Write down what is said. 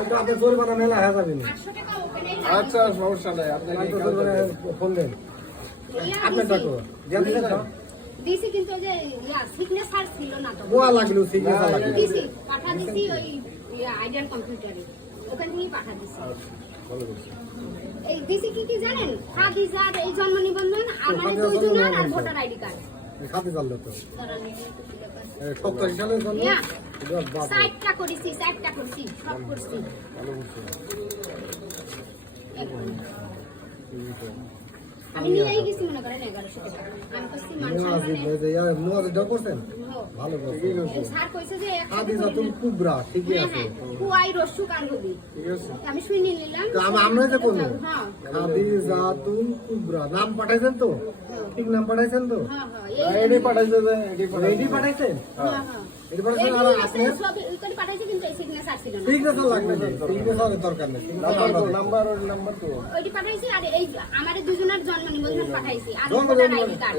আপনার জরিমানা মেলা হয়ে যাবে না। আচ্ছা সমস্যা নাই, আপনি ফোন দেন আপনার টাকা দিছি, কিন্তু ওই যে সিগনেচার ছিল না তো, গোয়া লাগলো সিগনেচার লাগলো দিছি পাঠা দিছি ওই আইডিয়াল কম্পিউটারে, ওখান থেকেই পাঠা দিছি। এই দিছি কি জানেন, খাদিজার এই জন্ম নিবন্ধন, আমার দুইজনের আর ভোটার আইডি কার্ড। খাতে চাললো তো 70 সালের জন্য সাইটটা করেছি, সাইটটা করছি, সব করছি। আমি নিয়েই গেছি মনে করেন 1100 টাকা। আমি করছি ভালো স্যার কইছে যে খাদিজাতুল কুবরা ঠিকই আছে কুয়াই রসু কারগবি, আমি শুনে নিলাম। তো আমরা যে কোন হ্যাঁ খাদিজাতুল কুবরা নাম পাঠাইছেন তো, ঠিক নাম পাঠাইছেন তো? হ্যাঁ হ্যাঁ এডি পাঠাইছেন, এডি পাঠাইছেন। হ্যাঁ হ্যাঁ এডি পাঠাইছেন আর আপনি সব ওই করে পাঠাইছি, কিন্তু এই সিগনেচার ছিল না। সিগনেচার লাগবে না, সিগনেচারের দরকার নেই। নাম্বার তো ওইটি পাঠাইছি, আর এই আমাদের দুজনের জন্ম নিবন্ধন পাঠাইছি, আর ভোটার আইডি কার্ড।